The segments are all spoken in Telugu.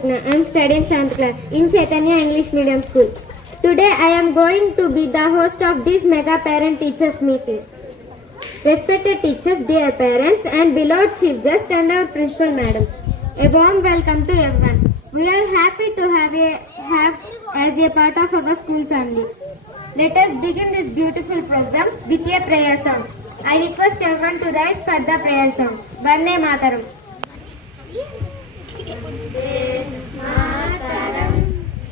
Pragnna. I am studying 7th class in Chaitanya English Medium School. Today I am going to be the host of this mega parent teachers meeting. Respected teachers, dear parents and beloved chief guest and our principal madam. A warm welcome to everyone. We are happy to have as a part of our school family. Let us begin this beautiful program with a prayer song. I request everyone to rise for the prayer song. Vande Mataram. Mataram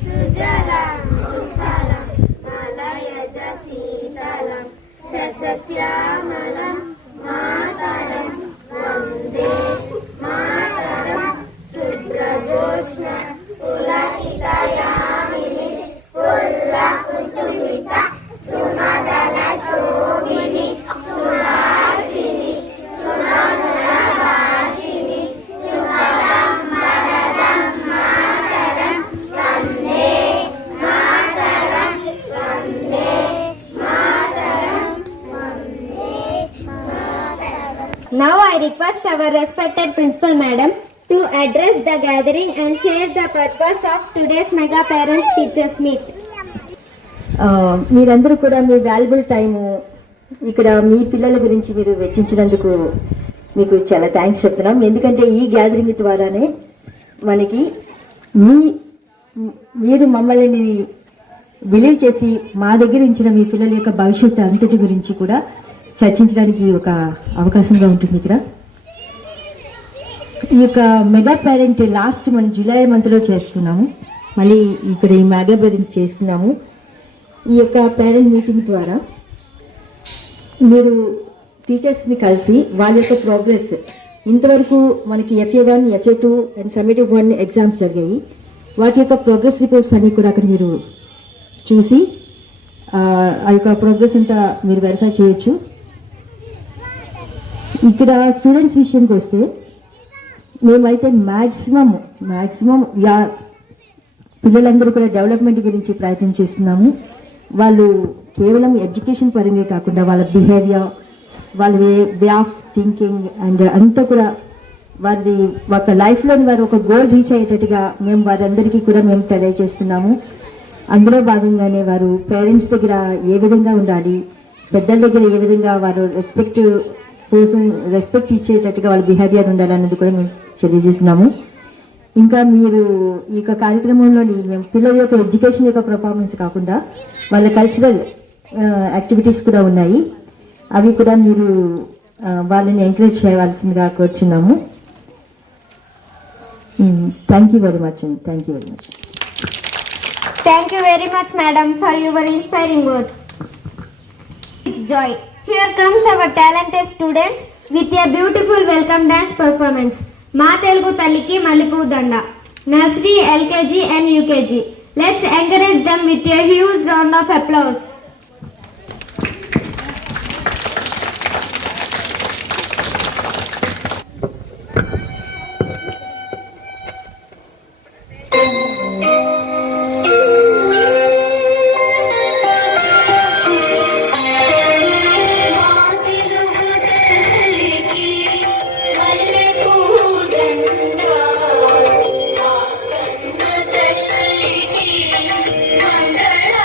Sujalam Sufalam Malayaj Sitalam Sasasyamalam Mataram Vande Mataram Subrajoshna Pulakitayamini Pullakusumita Sumadana Shobhini Suvashini Sunanurabhashini Sumadam Maradam Mataram Vande Mataram Vande Mataram Vande Mataram. Now I request our respected principal madam to address the gathering and share the purpose of today's mega parents teachers meet. మీరందరూ కూడా మీ వాల్యుబుల్ టైము ఇక్కడ మీ పిల్లల గురించి మీరు వెచ్చించినందుకు మీకు చాలా థ్యాంక్స్ చెప్తున్నాం. ఎందుకంటే ఈ గ్యాదరింగ్ ద్వారానే మనకి మీరు మమ్మల్ని బిలీవ్ చేసి మా దగ్గర ఉంచిన మీ పిల్లల యొక్క భవిష్యత్తు అంతటి గురించి కూడా చర్చించడానికి ఒక అవకాశంగా ఉంటుంది. ఇక్కడ ఈ యొక్క మెగా పేరెంట్ లాస్ట్ మనం జూలై మంత్లో చేస్తున్నాము, మళ్ళీ ఇక్కడ ఈ మెగా పేరెంట్ చేస్తున్నాము. ఈ యొక్క పేరెంట్ మీటింగ్ ద్వారా మీరు టీచర్స్ని కలిసి వాళ్ళ యొక్క ప్రోగ్రెస్, ఇంతవరకు మనకి FA1, FA2 and summative 1 exams జరిగాయి. వాటి యొక్క ప్రోగ్రెస్ రిపోర్ట్స్ అన్నీ కూడా అక్కడ మీరు చూసి ఆ యొక్క ప్రోగ్రెస్ అంతా మీరు వెరిఫై చేయొచ్చు. ఇక్కడ స్టూడెంట్స్ విషయానికి వస్తే మేమైతే మ్యాక్సిమం పిల్లలందరూ కూడా డెవలప్మెంట్ గురించి ప్రయత్నం చేస్తున్నాము. వాళ్ళు కేవలం ఎడ్యుకేషన్ పరంగా కాకుండా వాళ్ళ బిహేవియర్, వాళ్ళ వే ఆఫ్ థింకింగ్ అండ్ అంతా కూడా వారి ఒక లైఫ్లోని వారు ఒక గోల్ రీచ్ అయ్యేటట్టుగా మేము వారందరికీ కూడా మేము తెలియజేస్తున్నాము. అందులో భాగంగానే వారు పేరెంట్స్ దగ్గర ఏ విధంగా ఉండాలి, పెద్దల దగ్గర ఏ విధంగా వారు రెస్పెక్ట్ ఇచ్చేటట్టుగా వాళ్ళ బిహేవియర్ ఉండాలన్నది కూడా మేము తెలియజేస్తున్నాము. ఇంకా మీరు ఈ యొక్క కార్యక్రమంలోని మేము పిల్లల యొక్క ఎడ్యుకేషన్ యొక్క పర్ఫార్మెన్స్ కాకుండా వాళ్ళ కల్చరల్ యాక్టివిటీస్ కూడా ఉన్నాయి. అవి కూడా మీరు వాళ్ళని ఎంకరేజ్ చేయవలసిందిగా కోరుచున్నాము. Thank you very much. Thank you very much, madam, for your inspiring words. It's joy. Here comes our talented students with a beautiful welcome dance performance. మా తెలుగు తల్లికి మల్లెపూ దండ, nursery, LKG and UKG. Let's encourage them with a huge round of applause. మంగళాయ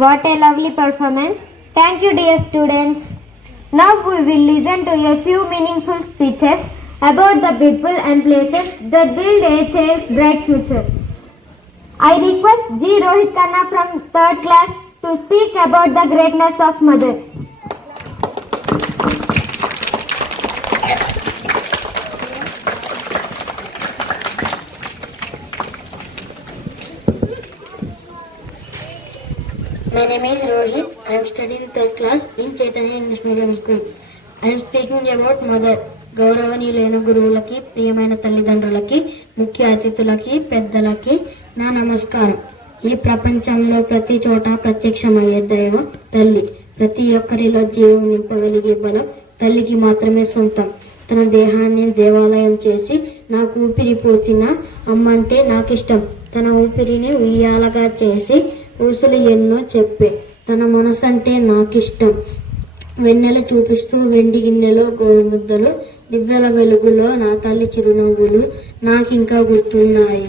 What a lovely performance. Thank you, dear students. Now we will listen to a few meaningful speeches about the people and places that build a child's bright future. I request G. Rohit Khanna from 3rd class to speak about the greatness of mother. My name is Rohit. I am studying 3rd class in Chaitanya English Medium School. I am speaking about mother. గౌరవనీయులైన గురువులకి, ప్రియమైన తల్లిదండ్రులకి, ముఖ్య అతిథులకి, పెద్దలకి నా నమస్కారం. ఈ ప్రపంచంలో ప్రతి చోట ప్రత్యక్షమయ్యే దైవం తల్లి. ప్రతి ఒక్కరిలో జీవం నింపగలిగే బలం తల్లికి మాత్రమే సొంతం. తన దేహాన్ని దేవాలయం చేసి నాకు ఊపిరి పోసిన అమ్మంటే నాకిష్టం. తన ఊపిరిని ఉయ్యాలగా చేసి ఊసులు ఎన్నో చెప్పే తన మనసంటే నాకిష్టం. వెన్నెల చూపిస్తూ వెండి గిన్నెలో గోరుముద్దలు, దివ్యల వెలుగులో నా తల్లి చిరునవ్వులు నాకింకా గుర్తున్నాయి.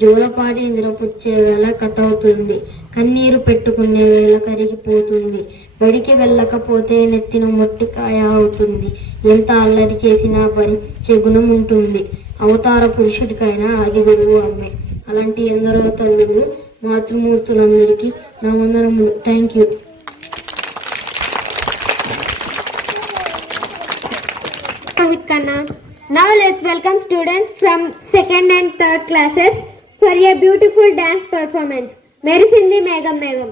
జోలపాడి నిద్రపుచ్చే వేళ కథ అవుతుంది, కన్నీరు పెట్టుకునే వేళ కరిగిపోతుంది. బడికి వెళ్ళకపోతే నెత్తిన మొట్టికాయ అవుతుంది. ఎంత అల్లరి చేసినా భరించే గుణం ఉంటుంది. అవతార పురుషుడికైనా అది గురువు అమ్మే. అలాంటి ఎందరో తల్లులు, మాతృమూర్తులందరికీ నా వందనములు. Thank you. Rohit Khanna. Now let's welcome students from 2nd and 3rd classes for a beautiful dance performance. Merisindi Megam Megam.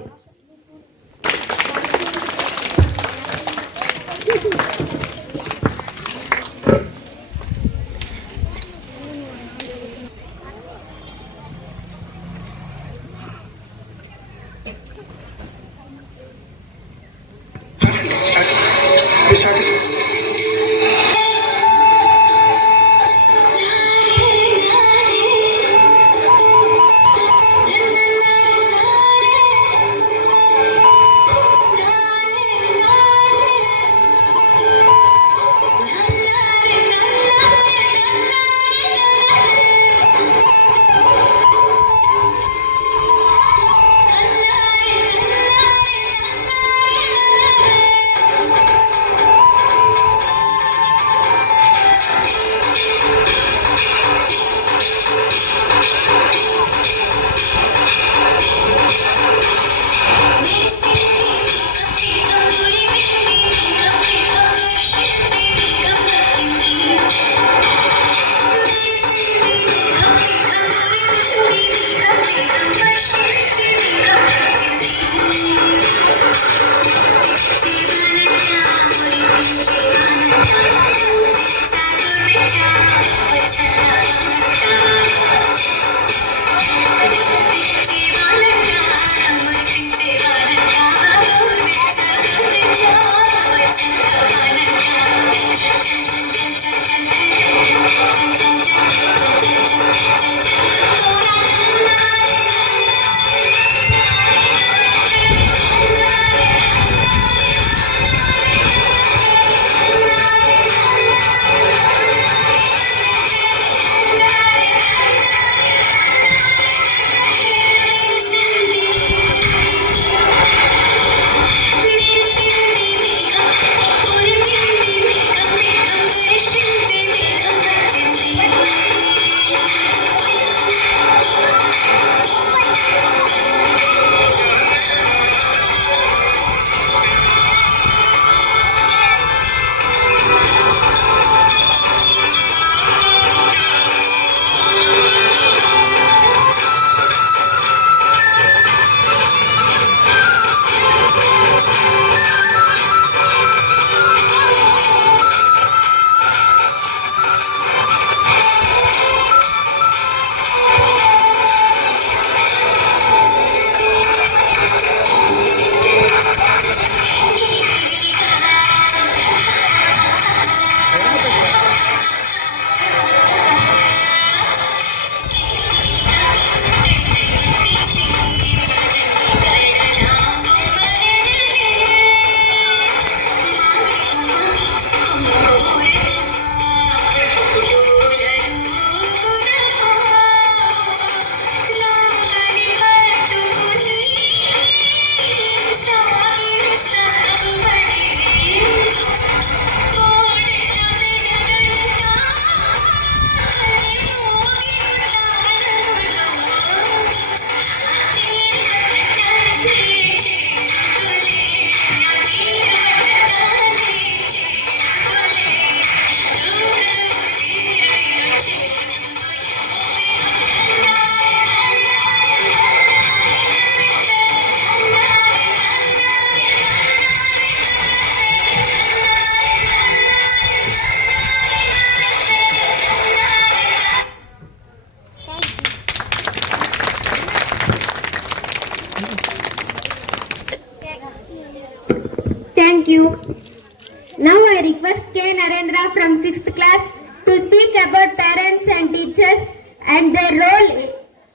to speak about parents and teachers and their role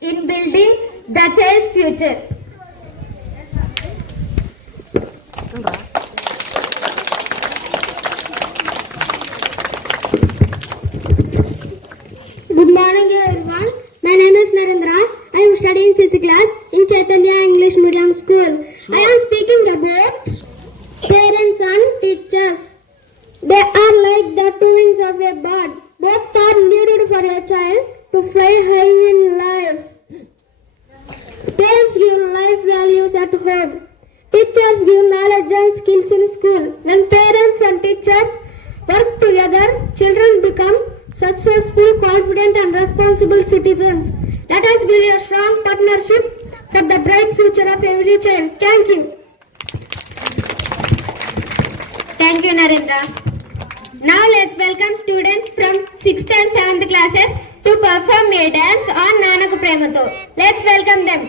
in building the child's future. Good morning everyone. My name is Narendra. I am studying 6th class in Chaitanya English Medium School. I am speaking about parents and teachers. They are like the two wings of a bird. Both are needed for a child to fly high in life. Parents give life values at home. Teachers give knowledge and skills in school. When parents and teachers work together, children become successful, confident and responsible citizens. Let us build a strong partnership for the bright future of every child. Thank you. Thank you, Narendra. Now let's welcome students from 6th and 7th classes to perform a dance on Nanaku Premato. Let's welcome them.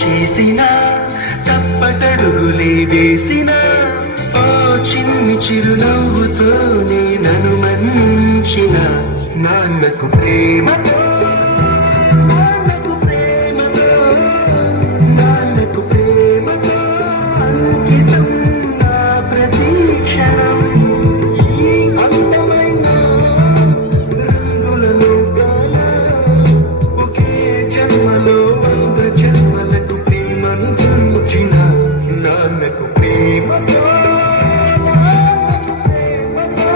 చేసినా తప్పటడుగులే వేసినా ఓ చిన్ని చిరునవ్వుతోనే నన్ను మన్నించిన నాన్నకు ప్రేమతో నాన్నకు ప్రేమతో నాన్నకు ప్రేమతో అంకితం నా ప్రతీక్షణం ఈ అందమైన రంగులను కాన ఒకే జన్మలో వంద జన్మలకు ప్రేమందించిన నాన్నకు ప్రేమతో నాన్నకు ప్రేమతో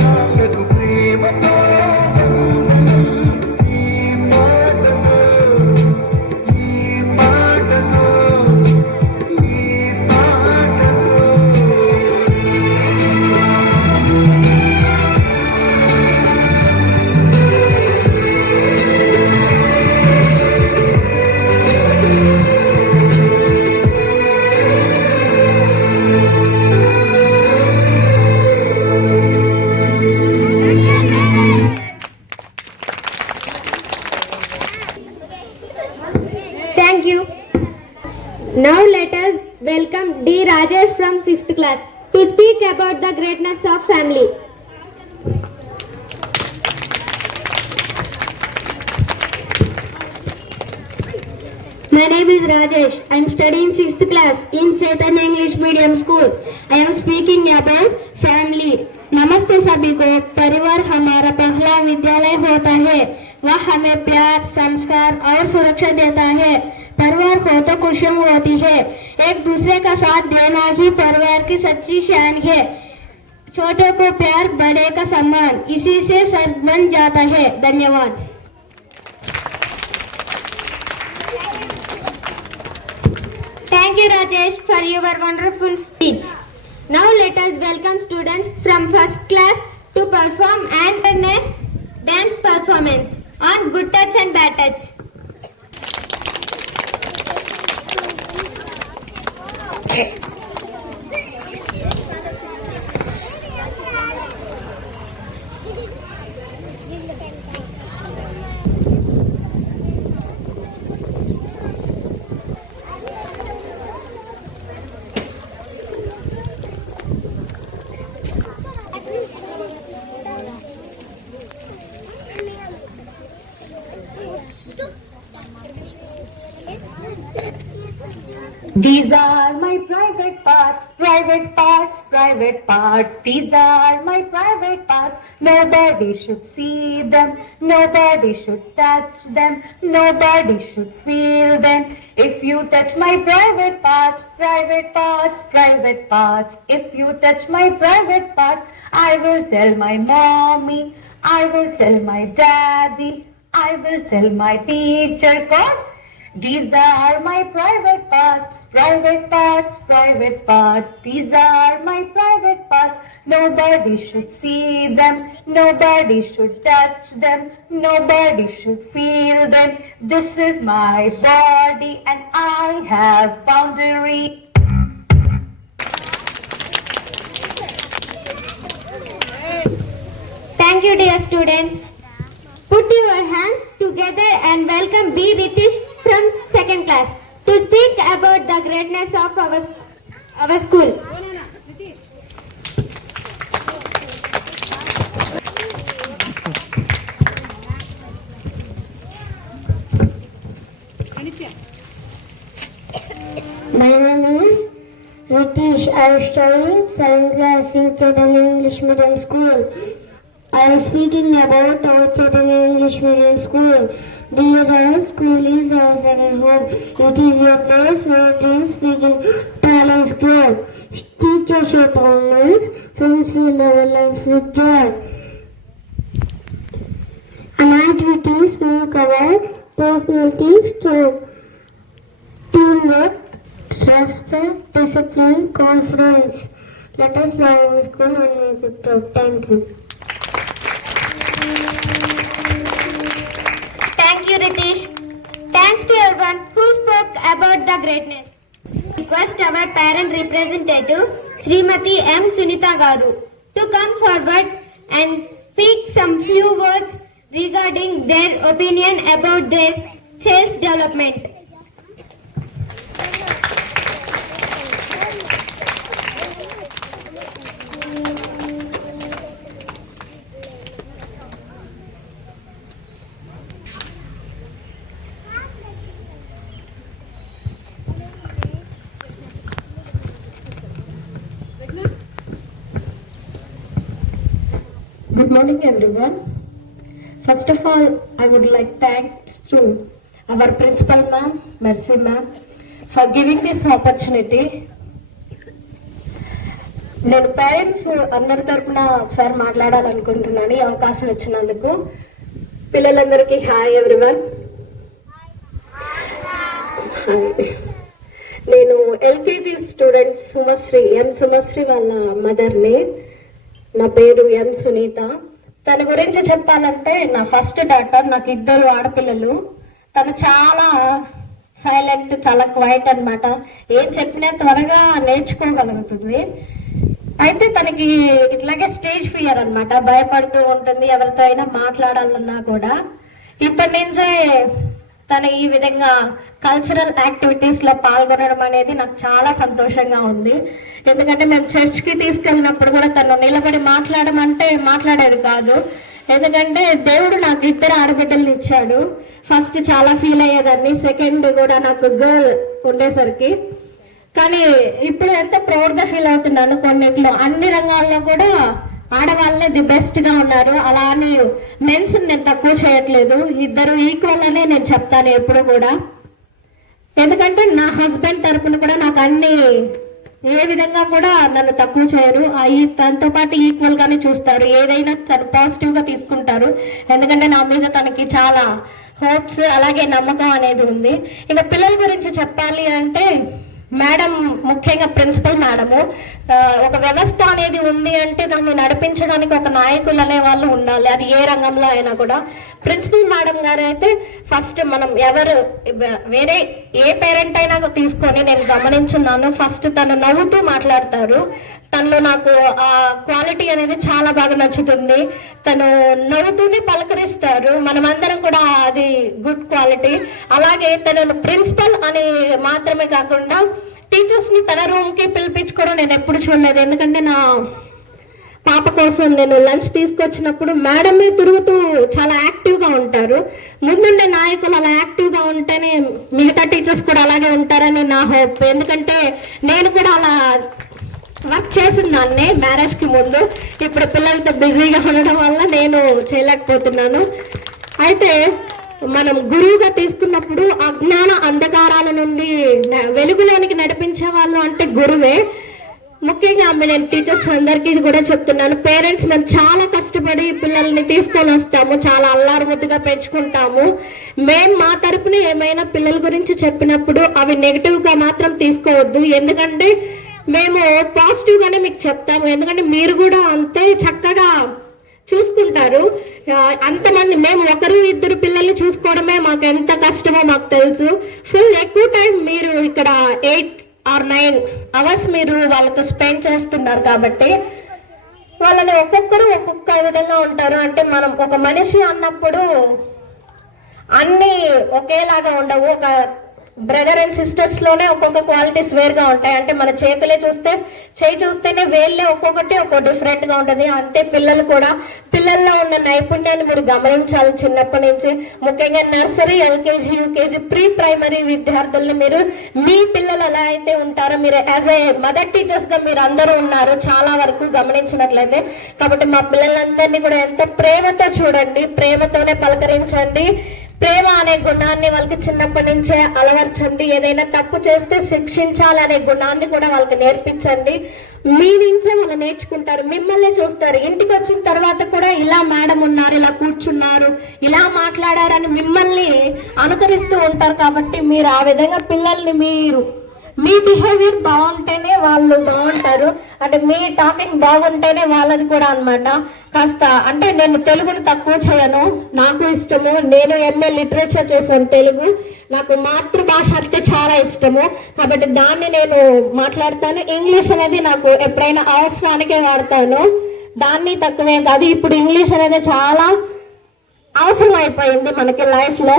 నాన్నకు ప్రేమతో వందనం ఈ పాటతో ఈ పాటతో ఈ పాటతో. Thank you. Now let us welcome D. Rajesh from 6th class to speak about the greatness of family. My name is Rajesh. I am studying 6th class in Chaitanya English Medium School. I am speaking about family. नमस्ते सभी को। परिवार हमारा पहला विद्यालय होता है। वह हमें प्यार, संस्कार और सुरक्षा देता है। परिवार हो तो खुशियाँ होती है। एक दूसरे का साथ देना ही परिवार की सच्ची शान है। छोटे को प्यार, बड़े का सम्मान, इसी से सर बन जाता है। धन्यवाद। Thank you, Rajesh, for your wonderful speech. Now let us welcome students from 1st class to perform an awareness dance performance on good touch and bad touch. These are my private parts, private parts, private parts. These are my private parts. Nobody should see them, nobody should touch them, nobody should feel them. If you touch my private parts, private parts, private parts. If you touch my private parts, I will tell my mommy, I will tell my daddy, I will tell my teacher, 'cause these are my private parts, private parts, private parts. These are my private parts. Nobody should see them, nobody should touch them, nobody should feel them. This is my body and I have boundaries. Thank you, dear students. Put your hands together and welcome B. Ritish from 2nd class to speak about the greatness of our school. My name is Ritish. I am studying 7th class in Chaitanya English Medium School. I am speaking about our Chaitanya English Medium School. Dear our school is our second home. It is a place where dreams begin, talents grow. Teachers show promise, friends fill our lives with joy. And activities will cover personality, strength, teamwork, respect, discipline, confidence. Let us love our school and make it proud. Thank you. Thank you, Ritish. Thanks to everyone who spoke about the greatness. Request our parent representative, Srimati M. Sunita Garu, to come forward and speak some few words regarding their opinion about their child's development. Good morning, everyone. First of all, I would like thanks to our principal ma'am, Mercy ma'am, for giving this opportunity. నేను పేరెంట్స్ అందరి తరపున ఒకసారి మాట్లాడాలనుకుంటున్నాను ఈ అవకాశం ఇచ్చినందుకు. పిల్లలందరికీ హాయ్ ఎవ్రీవన్. నేను ఎల్కేజీ స్టూడెంట్ సుమశ్రీ, ఎం సుమశ్రీ వాళ్ళ మదర్ని. నా పేరు ఎం సునీత. తన గురించి చెప్పాలంటే నా ఫస్ట్ డాటర్. నాకు 2 ఆడపిల్లలు. తను చాలా సైలెంట్, చాలా క్వైట్ అన్నమాట. ఏం చెప్పినా త్వరగా నేర్చుకోగలుగుతుంది. అయితే తనకి ఇట్లాగే స్టేజ్ ఫియర్ అన్నమాట, భయపడుతూ ఉంటుంది ఎవరితో అయినా మాట్లాడాలన్నా కూడా. ఇప్పటి నుంచే తను ఈ విధంగా కల్చరల్ యాక్టివిటీస్ లో పాల్గొనడం అనేది నాకు చాలా సంతోషంగా ఉంది. ఎందుకంటే మేము చర్చ్ కి తీసుకెళ్ళినప్పుడు కూడా తను నిలబడి మాట్లాడమంటే మాట్లాడేది కాదు. ఎందుకంటే దేవుడు నాకు 2 ఆడబిడ్డల్ని ఇచ్చాడు. ఫస్ట్ చాలా ఫీల్ అయ్యేదాన్ని, సెకండ్ కూడా నాకు గర్ల్ ఉండేసరికి. కానీ ఇప్పుడు ఎంతో ప్రౌడ్ గా ఫీల్ అవుతున్నాను. కొన్నిట్లో అన్ని రంగాల్లో కూడా ఆడవాళ్ళనే ది బెస్ట్ గా ఉన్నారు. అలా అని మెన్స్ నేను తక్కువ చేయట్లేదు, 2 ఈక్వల్ అనే నేను చెప్తాను ఎప్పుడు కూడా. ఎందుకంటే నా హస్బెండ్ తరపున కూడా నాకు అన్ని ఏ విధంగా కూడా నన్ను తక్కువ చేయరు. తనతో పాటు ఈక్వల్ గానే చూస్తారు. ఏదైనా తను పాజిటివ్ గా తీసుకుంటారు. ఎందుకంటే నా మీద తనకి చాలా హోప్స్ అలాగే నమ్మకం అనేది ఉంది. ఇంకా పిల్లల గురించి చెప్పాలి అంటే మేడం, ముఖ్యంగా ప్రిన్సిపల్ మేడము, ఒక వ్యవస్థ అనేది ఉంది అంటే దాన్ని నడిపించడానికి ఒక నాయకులు అనే వాళ్ళు ఉండాలి, అది ఏ రంగంలో అయినా కూడా. ప్రిన్సిపల్ మేడం గారు అయితే ఫస్ట్ మనం వేరే ఏ పేరెంట్ అయినా తీసుకొని నేను గమనించున్నాను, ఫస్ట్ తను నవ్వుతూ మాట్లాడతారు. తనలో నాకు ఆ క్వాలిటీ అనేది చాలా బాగా నచ్చుతుంది. తను నవ్వుతూనే పలకరిస్తారు, మనమందరం కూడా అది గుడ్ క్వాలిటీ. అలాగే తనను ప్రిన్సిపల్ అని మాత్రమే కాకుండా టీచర్స్ ని తన రూమ్ కి పిలిపించుకోవడం నేను ఎప్పుడు చూడలేదు. ఎందుకంటే నా పాప కోసం నేను లంచ్ తీసుకొచ్చినప్పుడు మేడమే తిరుగుతూ చాలా యాక్టివ్ గా ఉంటారు. ముందుండే నాయకులు అలా యాక్టివ్ గా ఉంటేనే మిగతా టీచర్స్ కూడా అలాగే ఉంటారని నా హోప్. ఎందుకంటే నేను కూడా అలా వర్క్ చేసిన దాన్ని మ్యారేజ్ కి ముందు. ఇప్పుడు పిల్లలతో బిజీగా ఉండడం వల్ల నేను చేయలేకపోతున్నాను. అయితే మనం గురువుగా తీసుకున్నప్పుడు అజ్ఞాన అంధకారాల నుండి వెలుగులోనికి నడిపించే వాళ్ళు అంటే గురువే. ముఖ్యంగా నేను టీచర్స్ అందరికీ కూడా చెప్తున్నాను, పేరెంట్స్ మేము చాలా కష్టపడి పిల్లల్ని తీసుకొని వస్తాము, చాలా అల్లారుముద్దుగా పెంచుకుంటాము. మేము మా తరపున ఏమైనా పిల్లల గురించి చెప్పినప్పుడు అవి నెగిటివ్ గా మాత్రం తీసుకోవద్దు. ఎందుకంటే మేము పాజిటివ్ గానే మీకు చెప్తాము. ఎందుకంటే మీరు కూడా అంతే చక్కగా చూసుకుంటారు. అంతమంది మేము ఒకరు ఇద్దరు పిల్లల్ని చూసుకోవడమే మాకు ఎంత కష్టమో మాకు తెలుసు. ఫుల్ ఎక్కువ టైం మీరు ఇక్కడ 8 or 9 hours మీరు వాళ్ళతో స్పెండ్ చేస్తున్నారు కాబట్టి వాళ్ళని ఒక్కొక్కరు ఒక్కొక్క విధంగా ఉంటారు. అంటే మనం ఒక మనిషి అన్నప్పుడు అన్ని ఒకేలాగా ఉండవు. ఒక బ్రదర్ అండ్ సిస్టర్స్ లోనే ఒక్కొక్క క్వాలిటీస్ వేరుగా ఉంటాయి. అంటే మన చేయి చూస్తేనే వేళ్ళే ఒక్కొక్కటి ఒక్కో డిఫరెంట్ గా ఉంటుంది. అంతే పిల్లలు కూడా, పిల్లల్లో ఉన్న నైపుణ్యాన్ని మీరు గమనించాలి చిన్నప్పటి నుంచి. ముఖ్యంగా nursery, LKG, UKG, pre primary విద్యార్థుల్ని మీరు మీ పిల్లలు ఎలా అయితే ఉంటారో మీరు యాజ్ ఏ మదర్ టీచర్స్ గా మీరు అందరూ ఉన్నారు చాలా వరకు గమనించినట్లయితే. కాబట్టి మా పిల్లలందరినీ కూడా ఎంతో ప్రేమతో చూడండి, ప్రేమతోనే పలకరించండి. ప్రేమ అనే గుణాన్ని వాళ్ళకి చిన్నప్పటి నుంచే అలవర్చండి. ఏదైనా తప్పు చేస్తే శిక్షించాలనే గుణాన్ని కూడా వాళ్ళకి నేర్పించండి. మీ నుంచే వాళ్ళు నేర్చుకుంటారు, మిమ్మల్ని చూస్తారు. ఇంటికి వచ్చిన తర్వాత కూడా ఇలా మేడం ఉన్నారు, ఇలా కూర్చున్నారు, ఇలా మాట్లాడారని మిమ్మల్ని అనుకరిస్తూ ఉంటారు. కాబట్టి మీరు ఆ విధంగా పిల్లల్ని మీ బిహేవియర్ బాగుంటేనే వాళ్ళు బాగుంటారు. అంటే మీ టాకింగ్ బాగుంటేనే వాళ్ళది కూడా అన్నమాట. కాస్త అంటే నేను తెలుగును తక్కువ చేయను, నాకు ఇష్టము. నేను ఎంఏ లిటరేచర్ చేశాను తెలుగు. నాకు మాతృభాష అంటే చాలా ఇష్టము కాబట్టి దాన్ని నేను మాట్లాడతాను. ఇంగ్లీష్ అనేది నాకు ఎప్పుడైనా అవసరానికే వాడతాను, దాన్ని తక్కువే కాదు. ఇప్పుడు ఇంగ్లీష్ అనేది చాలా అవసరం అయిపోయింది మనకి లైఫ్ లో.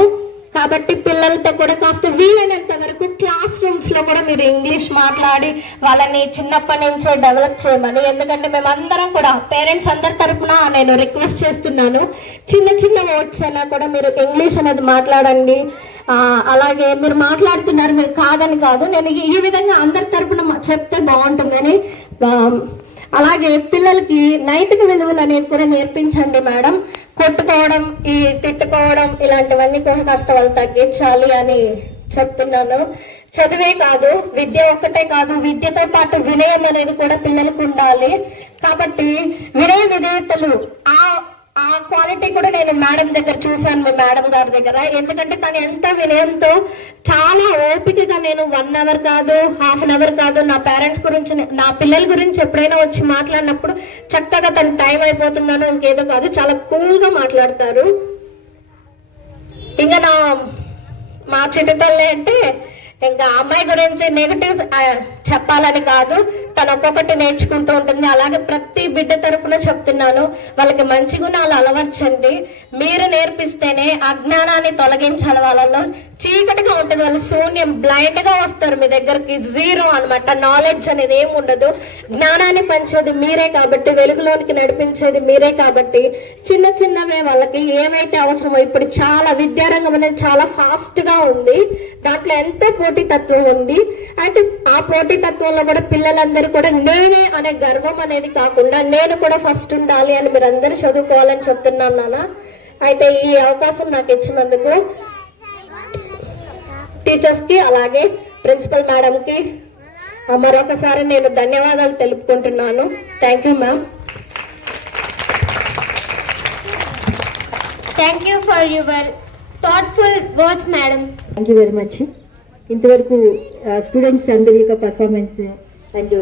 కాబట్టి పిల్లలతో కూడా కాస్త వీలైనంత వరకు క్లాస్ రూమ్స్ లో కూడా మీరు ఇంగ్లీష్ మాట్లాడి వాళ్ళని చిన్నప్పటి నుంచే డెవలప్ చేయమని. ఎందుకంటే మేమందరం కూడా పేరెంట్స్ అందరి తరఫున నేను రిక్వెస్ట్ చేస్తున్నాను, చిన్న వర్డ్స్ అయినా కూడా మీరు ఇంగ్లీష్ అనేది మాట్లాడండి. అలాగే మీరు మాట్లాడుతున్నారు, మీరు కాదని కాదు, నేను ఈ విధంగా అందరి తరఫున చెప్తే బాగుంటుందని. అలాగే పిల్లలకి నైతిక విలువలు అనేవి కూడా నేర్పించండి మేడం. కొట్టుకోవడం, ఈ తిట్టుకోవడం ఇలాంటివన్నీ కూడా కాస్త వాళ్ళు తగ్గించాలి అని చెప్తున్నాను. చదువే కాదు, విద్య ఒక్కటే కాదు, విద్యతో పాటు వినయం అనేది కూడా పిల్లలకు ఉండాలి. కాబట్టి వినయ విధేయతలు ఆ క్వాలిటీ కూడా నేను మేడం దగ్గర చూసాను, మీ మేడం గారి దగ్గర. ఎందుకంటే తను ఎంత వినయంతో చాలా ఓపికగా, నేను 1 hour కాదు, ½ an hour కాదు, నా పేరెంట్స్ గురించి, నా పిల్లల గురించి ఎప్పుడైనా వచ్చి మాట్లాడినప్పుడు చక్కగా తన టైం అయిపోతుందని ఇంకేదో కాదు, చాలా కూల్ గా మాట్లాడతారు. ఇంకా మా చిటితల్లి అంటే ఇంకా అమ్మాయి గురించి నెగటివ్ చెప్పాలని కాదు, తను ఒక్కొక్కటి నేర్చుకుంటూ ఉంటుంది. అలాగే ప్రతి బిడ్డ తరపున చెప్తున్నాను, వాళ్ళకి మంచి గుణాలు అలవర్చండి. మీరు నేర్పిస్తేనే అజ్ఞానాన్ని తొలగించాలి. వాళ్ళలో చీకటిగా ఉంటుంది, వాళ్ళు శూన్యం, బ్లైండ్ గా వస్తారు మీ దగ్గరికి, జీరో అన్నమాట. నాలెడ్జ్ అనేది ఏమి ఉండదు. జ్ఞానాన్ని పంచేది మీరే కాబట్టి, వెలుగులోనికి నడిపించేది మీరే కాబట్టి చిన్నవే వాళ్ళకి ఏవైతే అవసరమో. ఇప్పుడు చాలా విద్యారంగం అనేది చాలా ఫాస్ట్ గా ఉంది, దాంట్లో ఎంతో పోటీతత్వం ఉంది. అయితే ఆ పోటీతత్వంలో కూడా పిల్లలందరూ కూడా నేనే అనే గర్వం అనేది కాకుండా నేను కూడా ఫస్ట్ ఉండాలి అని మీరు అందరూ చదువుకోవాలని చెప్తున్నాను నాన్న. అయితే ఈ అవకాశం నాకు ఇచ్చినందుకు టీచర్స్ కి అలాగే ప్రిన్సిపల్ మేడం కి మరొకసారి నేను ధన్యవాదాలు తెలుపుకుంటున్నాను. Thank you ma'am. Thank you for your thoughtful words, madam. Thank you very much. ఇంతవరకు స్టూడెంట్స్ అందరి యొక్క పర్ఫార్మెన్స్ అండ్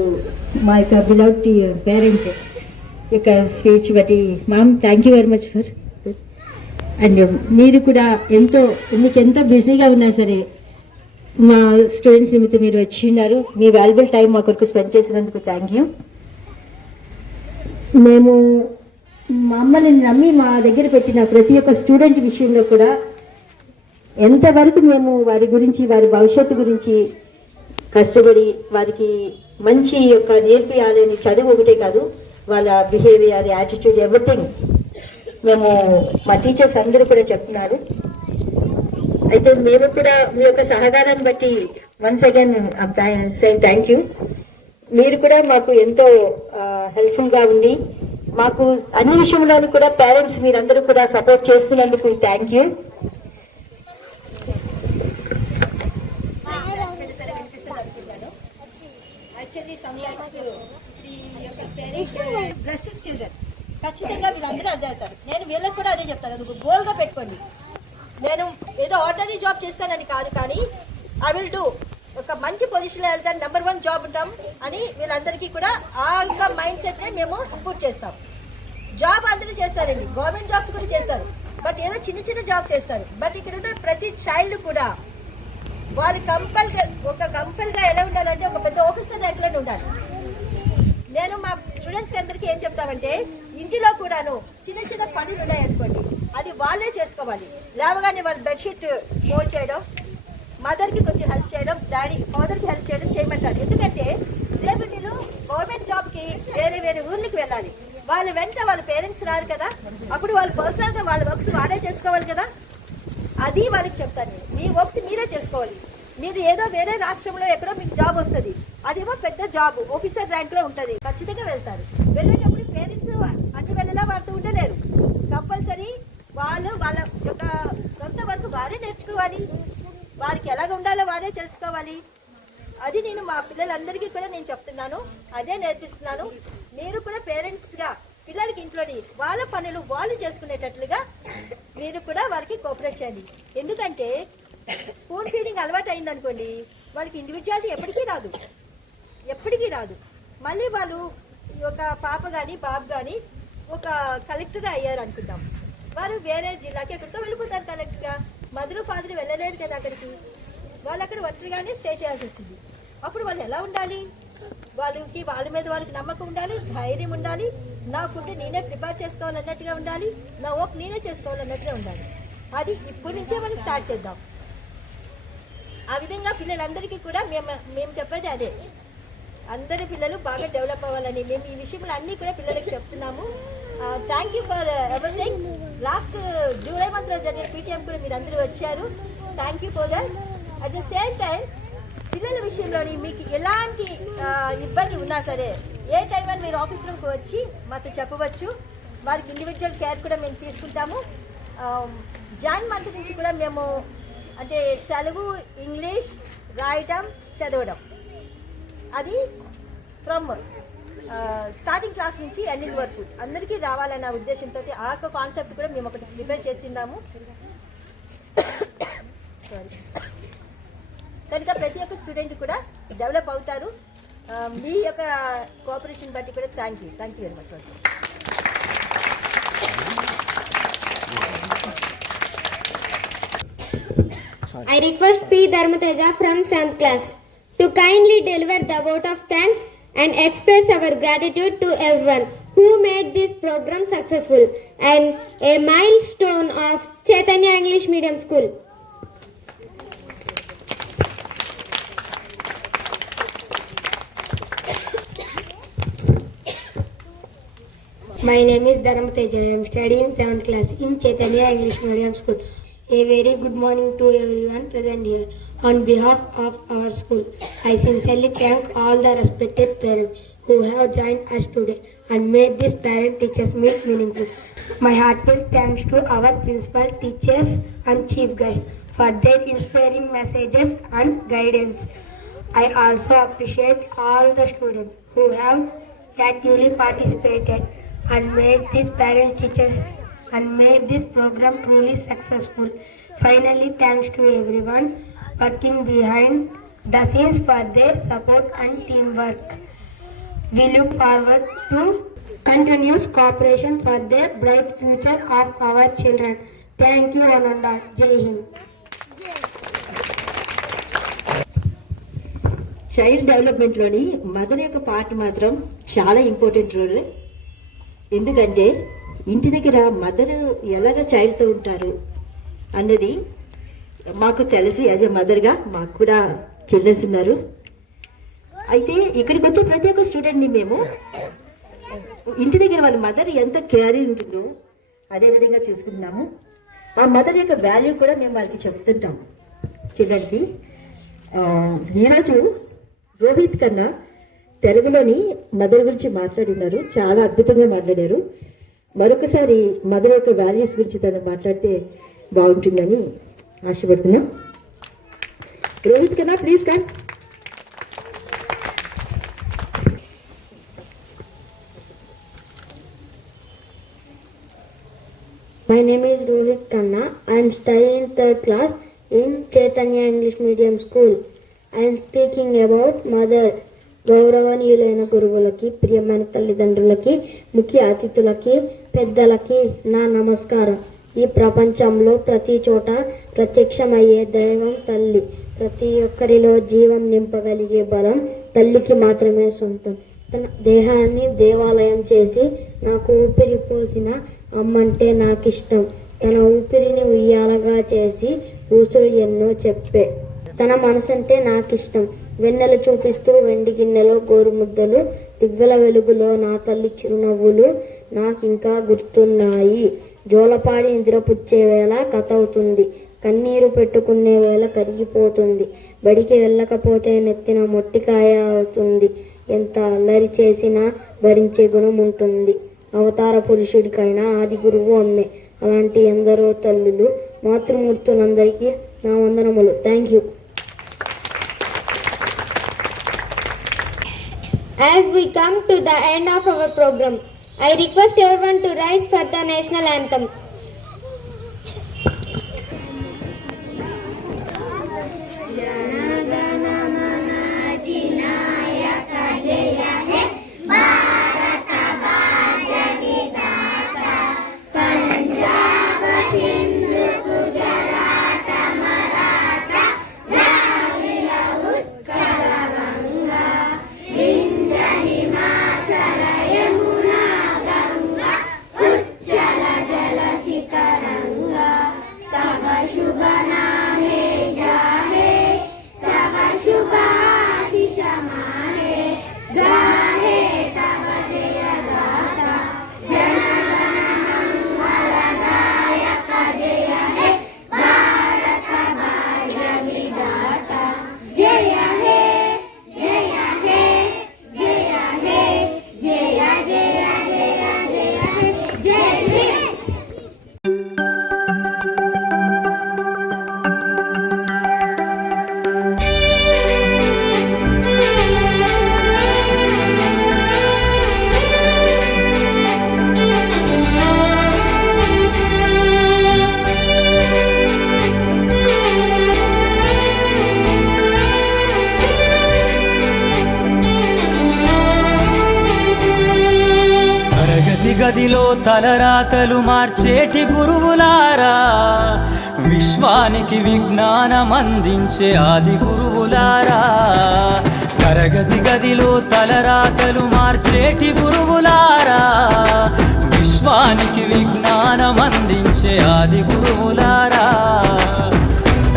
మా యొక్క బిలౌడ్ పేరెంట్ యొక్క స్పీచ్ బట్టి ma'am thank you very much for. And మీరు కూడా మీకు ఎంతో బిజీగా ఉన్నా సరే మా స్టూడెంట్స్ నిమిత్తం మీరు వచ్చి ఉన్నారు. మీ వాల్యుబుల్ టైం మా కొరకు స్పెండ్ చేసినందుకు థ్యాంక్ యూ. మేము మమ్మల్ని నమ్మి మా దగ్గర పెట్టిన ప్రతి ఒక్క స్టూడెంట్ విషయంలో కూడా ఎంతవరకు మేము వారి గురించి వారి భవిష్యత్తు గురించి కష్టపడి వారికి మంచి యొక్క నేర్పియాలని చదువు ఒకటే కాదు, వాళ్ళ బిహేవియర్, యాటిట్యూడ్, ఎవ్రీథింగ్ మేము మా టీచర్స్ అందరూ కూడా చెప్తున్నారు. అయితే మేము కూడా మీ యొక్క సహకారాన్ని బట్టి once again saying thank you. మీరు కూడా మాకు ఎంతో హెల్ప్ఫుల్గా ఉండి మాకు అన్ని విషయంలోనూ కూడా పేరెంట్స్ మీరందరూ కూడా సపోర్ట్ చేస్తున్నందుకు థ్యాంక్ యూ. బ్లెస్డ్ చిల్డ్రన్ ఖచ్చితంగా వీళ్ళందరూ అర్థం అవుతారు. నేను వీళ్ళకి కూడా అదే చెప్తాను, అది గోల్గా పెట్టుకోండి. నేను ఏదో ఆర్డినరీ జాబ్ చేస్తానని కాదు, కానీ ఐ విల్ డూ ఒక మంచి పొజిషన్లో వెళ్తాను, నెంబర్ 1 జాబ్ ఉంటాం అని వీళ్ళందరికీ కూడా ఆ యొక్క మైండ్ సెట్నే మేము ఇంప్రూవ్ చేస్తాం. జాబ్ అందరూ చేస్తారండి, గవర్నమెంట్ జాబ్స్ కూడా చేస్తారు, బట్ ఏదో చిన్న చిన్న జాబ్ చేస్తారు. బట్ ఇక్కడ ఉన్న ప్రతి చైల్డ్ కూడా వాళ్ళు కంపల్గా ఎలా ఉండాలంటే ఒక పెద్ద ఆఫీసర్ ర్యాంక్లోనే ఉండాలి. నేను మా స్టూడెంట్స్కి అందరికీ ఏం చెప్తామంటే, ఇంటిలో కూడాను చిన్న చిన్న పనులు ఉన్నాయనుకోండి, అది వాళ్ళే చేసుకోవాలి. లేవగానే వాళ్ళు బెడ్షీట్ ఫోల్డ్ చేయడం, మదర్కి కొంచెం హెల్ప్ చేయడం, ఫాదర్కి హెల్ప్ చేయడం చేయమంటారు. ఎందుకంటే రేపు నేను గవర్నమెంట్ జాబ్కి వేరే ఊర్లకు వెళ్ళాలి, వాళ్ళ వెంట వాళ్ళ పేరెంట్స్ రారు కదా, అప్పుడు వాళ్ళు పర్సనల్గా వాళ్ళ వర్క్స్ వాళ్ళే చేసుకోవాలి కదా. అది వాళ్ళకి చెప్తాను, మీ వర్క్స్ మీరే చేసుకోవాలి. మీరు ఏదో వేరే రాష్ట్రంలో ఎక్కడో మీకు జాబ్ వస్తుంది, అదేమో పెద్ద జాబ్ ఆఫీసర్ ర్యాంక్లో ఉంటుంది, ఖచ్చితంగా వెళ్తారు. వెళ్ళేటప్పుడు పేరెంట్స్ అన్ని వెళ్ళేలా వాడుతూ ఉండలేరు. కంపల్సరీ వాళ్ళు వాళ్ళ యొక్క సొంత వర్క్ వారే నేర్చుకోవాలి, వారికి ఎలాగ ఉండాలో వారే తెలుసుకోవాలి. అది నేను మా పిల్లలందరికీ కూడా నేను చెప్తున్నాను, అదే నేర్పిస్తున్నాను. మీరు కూడా పేరెంట్స్గా పిల్లలకి ఇంట్లోని వాళ్ళ పనులు వాళ్ళు చేసుకునేటట్లుగా మీరు కూడా వారికి కోఆపరేట్ చేయండి. ఎందుకంటే స్పూన్ ఫీడింగ్ అలవాటు అయిందనుకోండి, వాళ్ళకి ఇండివిజువాలిటీ ఎప్పటికీ రాదు. మళ్ళీ వాళ్ళు ఒక పాప కానీ బాబు కానీ ఒక కలెక్టర్గా అయ్యారు అనుకుందాం, వారు వేరే జిల్లాకి ఎక్కడికో వెళ్ళిపోతారు కలెక్టర్గా. మదర్ ఫాదర్ వెళ్ళలేరు కదా అక్కడికి, వాళ్ళు అక్కడ ఒంటరిగానే స్టే చేయాల్సి వచ్చింది. అప్పుడు వాళ్ళు ఎలా ఉండాలి? వాళ్ళ మీద వాళ్ళకి నమ్మకం ఉండాలి, ధైర్యం ఉండాలి, నా ఫుడ్ నేనే ప్రిపేర్ చేసుకోవాలన్నట్టుగా ఉండాలి, నా వర్క్ నేనే చేసుకోవాలన్నట్టుగా ఉండాలి. అది ఇప్పటి నుంచే మనం స్టార్ట్ చేద్దాం. ఆ విధంగా పిల్లలందరికీ కూడా మేము చెప్పేది అదే, అందరి పిల్లలు బాగా డెవలప్ అవ్వాలని మేము ఈ విషయంలో అన్నీ కూడా పిల్లలకి చెప్తున్నాము. Thank you for everything. Last July మంత్లో జరిగిన పీటీఎం కూడా మీరు అందరూ వచ్చారు, thank you for that. At the same time పిల్లల విషయంలోని మీకు ఎలాంటి ఇబ్బంది ఉన్నా సరే ఏ టైం అని మీరు ఆఫీస్ రూమ్కి వచ్చి మాతో చెప్పవచ్చు. వారికి ఇండివిజువల్ కేర్ కూడా మేము తీసుకుంటాము. జాన్ మంత్ నుంచి కూడా మేము అంటే తెలుగు, ఇంగ్లీష్ రాయటం, చదవడం, అది ఫ్రమ్ స్టార్టింగ్ క్లాస్ నుంచి ఎండింగ్ వరకు అందరికీ రావాలన్న ఉద్దేశంతో ఆ యొక్క కాన్సెప్ట్ కూడా మేము ఒకటి ప్రిపేర్ చేస్తున్నాము. కనుక ప్రతి ఒక్క స్టూడెంట్ కూడా డెవలప్ అవుతారు. మీ యొక్క కోఆపరేషన్ బట్టి కూడా thank you very much. I request P. Dharmateja from 7th class to kindly deliver the vote of thanks and express our gratitude to everyone who made this program successful and a milestone of Chaitanya English Medium School. My name is Dharmateja. I am studying in 7th class in Chaitanya English Medium School. A very good morning to everyone present here. On behalf of our school, I sincerely thank all the respected parents who have joined us today and made this parent-teachers meet meaningful. My heartfelt thanks to our principal, teachers and chief guests for their inspiring messages and guidance. I also appreciate all the students who have actively participated and made this parent-teachers and made this program truly successful. Finally, thanks to everyone working behind the scenes for their support and teamwork. We look forward to continuous cooperation for the bright future of our children. Thank you, Ananda. Jai Hind. Child డెవలప్మెంట్లోని మదర్ యొక్క పార్ట్ మాత్రం చాలా ఇంపార్టెంట్ రోల్. ఎందుకంటే ఇంటి దగ్గర మదర్ ఎలాగ చైల్డ్తో ఉంటారు అన్నది మాకు తెలిసి యాజ్ ఎ మదర్గా మాకు కూడా చిల్డ్రన్స్ ఉన్నారు. అయితే ఇక్కడికి వచ్చే ప్రతి ఒక్క స్టూడెంట్ని మేము ఇంటి దగ్గర వాళ్ళ మదర్ ఎంత కేరింగ్ ఉంటుందో అదే విధంగా చూసుకుంటున్నాము. ఆ మదర్ యొక్క వాల్యూ కూడా మేము వాళ్ళకి చెప్తుంటాం చిల్డ్రన్కి. ఈరోజు రోహిత్ కన్నా తెలుగులోని మదర్ గురించి మాట్లాడున్నారు, చాలా అద్భుతంగా మాట్లాడారు. మరొకసారి మదర్ యొక్క వాల్యూస్ గురించి తను మాట్లాడితే బాగుంటుందని ఆశపడుతున్నాం. రోహిత్ కన్నా please come. My name is Rohit Kanna. I am studying third class in Chaitanya English Medium School. I am speaking about mother. గౌరవనీయులైన గురువులకి, ప్రియమైన తల్లిదండ్రులకి, ముఖ్య అతిథులకి, పెద్దలకి నా నమస్కారం. ఈ ప్రపంచంలో ప్రతి చోట ప్రత్యక్షమయ్యే దైవం తల్లి. ప్రతి ఒక్కరిలో జీవం నింపగలిగే బలం తల్లికి మాత్రమే సొంతం. తన దేహాన్ని దేవాలయం చేసి నాకు ఊపిరి పోసిన అమ్మంటే నాకిష్టం. తన ఊపిరిని ఉయ్యాలగా చేసి ఊసులు ఎన్నో చెప్పే తన మనసంటే నాకిష్టం. వెన్నెలు చూపిస్తూ వెండి గిన్నెలో గోరుముద్దలు, దివ్వెల వెలుగులో నా తల్లి చిరునవ్వులు నాకింకా గుర్తున్నాయి. జోలపాడి నిద్రపుచ్చే వేళ కథ అవుతుంది, కన్నీరు పెట్టుకునే వేళ కరిగిపోతుంది. బడికి వెళ్ళకపోతే నెత్తిన మొట్టికాయ అవుతుంది. ఎంత అల్లరి చేసినా భరించే గుణం ఉంటుంది. అవతార పురుషుడికైనా ఆది గురువు అమ్మే. అలాంటి ఎందరో తల్లులు, మాతృమూర్తులందరికీ నా వందనములు. Thank you. As we come to the end of our program, I request everyone to rise for the national anthem. గదిలో తలరాతలు మార్చేటి గురువులారా, విశ్వానికి విజ్ఞానం అందించే ఆది గురువులారా. తరగతి గదిలో తలరాతలు మార్చేటి గురువులారా, విశ్వానికి విజ్ఞానం అందించే ఆది గురువులారా.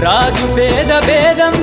రాజు పేద భేదం